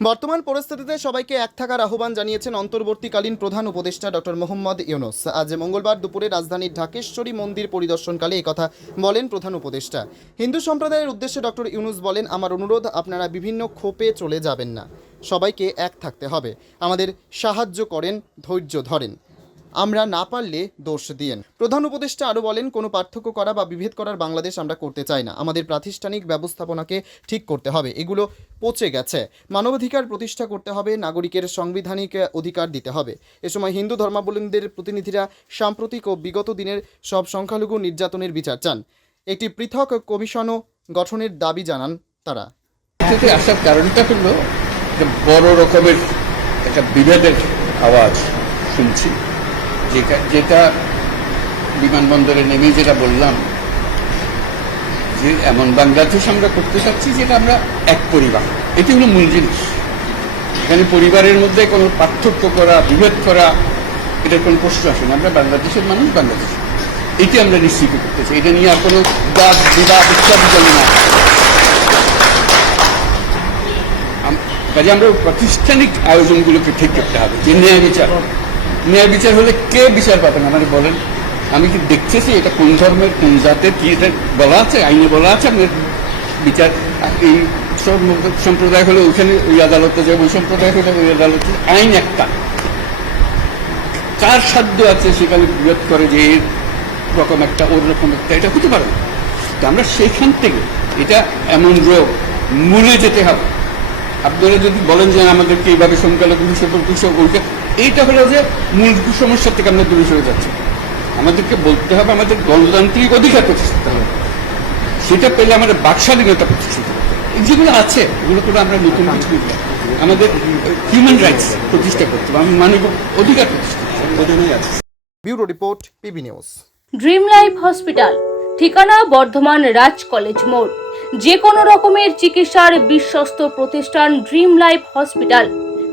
বর্তমান পরিস্থিতিতে সবাইকে এক থাকার আহ্বান জানিয়েছেন অন্তর্বর্তীকালীন প্রধান উপদেষ্টা ডক্টর মোহাম্মদ ইউনুস। আজ মঙ্গলবার দুপুরে রাজধানীর ঢাকেশ্বরী মন্দির পরিদর্শনকালে কথা বলেন প্রধান উপদেষ্টা। হিন্দু সম্প্রদায়ের উদ্দেশ্যে ডক্টর ইউনুস বলেন, আমার অনুরোধ, আপনারা বিভিন্ন ক্ষোপে চলে যাবেন না। সবাইকে এক থাকতে হবে। আমাদের সাহায্য করেন, ধৈর্য ধরেন। আমরা না পারলে দোষ দিয়েন। প্রধান উপদেষ্টা আরও বলেন, কোনো পার্থক্য করা বা বিভেদ করার বাংলাদেশ আমরা করতে চাই না। আমাদের প্রাতিষ্ঠানিক ব্যবস্থাপনাকে ঠিক করতে হবে। এগুলো পচে গেছে। মানবাধিকার প্রতিষ্ঠা করতে হবে, নাগরিকের সাংবিধানিক অধিকার দিতে হবে। এ সময় হিন্দু ধর্মাবলম্বীদের প্রতিনিধিরা সাম্প্রতিক ও বিগত দিনের সব সংখ্যালঘু নির্যাতনের বিচার চান। একটি পৃথক কমিশনও গঠনের দাবি জানান তারা। আসার কারণটা হলো বড় রকমের একটা বিভেদের আওয়াজ শুনছি। যেটা বিমানবন্দরে নেমে যেটা বললাম, যে এমন বাংলাদেশ আমরা করতে চাচ্ছি যেটা আমরা এক পরিবার। এটি হলো মূল জিনিস। এখানে পরিবারের মধ্যে কোনো পার্থক্য করা, বিভেদ করা, এটার কোনো প্রশ্ন আসে না। আমরা বাংলাদেশের মানুষ বাংলাদেশ। এটি আমরা নিশ্চিত করতে চাই। এটা নিয়ে আর কোনো বাদ, বিবাদ ইত্যাদি চলে না। কাজে আমরা প্রাতিষ্ঠানিক আয়োজনগুলোকে ঠিক করতে হবে। যে ন্যায় বিচার। ন্যায় বিচার হলে কে বিচার পাবেন আমাকে বলেন, আমি কি দেখতেছি এটা কোন ধর্মের, কোন জাতের, কি এটা বলা আছে, আইনে বলা আছে আমি বিচার? এই সব সম্প্রদায় হলে ওইখানে ওই আদালতে যাবে, ওই সম্প্রদায় হলে ওই আদালতে আইন একটা। কার সাধ্য আছে সেখানে বিরোধ করে যে এর রকম একটা, ওর রকম একটা? এটা হতে পারে তো আমরা সেখান থেকে এটা এমন রোগ মূলে যেতে হবে। আপনারা যদি বলেন যে আমাদেরকে এইভাবে সংখ্যালঘু হিসেবে ওইটা এইটা হলো যে মূল সমস্যা থেকে আমরা দূরে সরে যাচ্ছি। আমাদেরকে বলতে হবে আমাদের গণতান্ত্রিক অধিকার প্রতিষ্ঠিত হবে। সেটা পেলে আমাদের বাকস্বাধীনতা প্রতিষ্ঠিত হবে। যেগুলো আছে এগুলো করে আমরা নতুন কিছু আমাদের হিউম্যান রাইটস প্রতিষ্ঠা করতে হবে মানব অধিকার প্রতিষ্ঠা করতে। Bureau report PB news. Dream life hospital ঠিকানা বর্ধমান রাজ কলেজ মোড়। যে কোনো রকমের চিকিৎসার বিশ্বস্ত প্রতিষ্ঠান ড্রিম লাইফ হসপিটাল।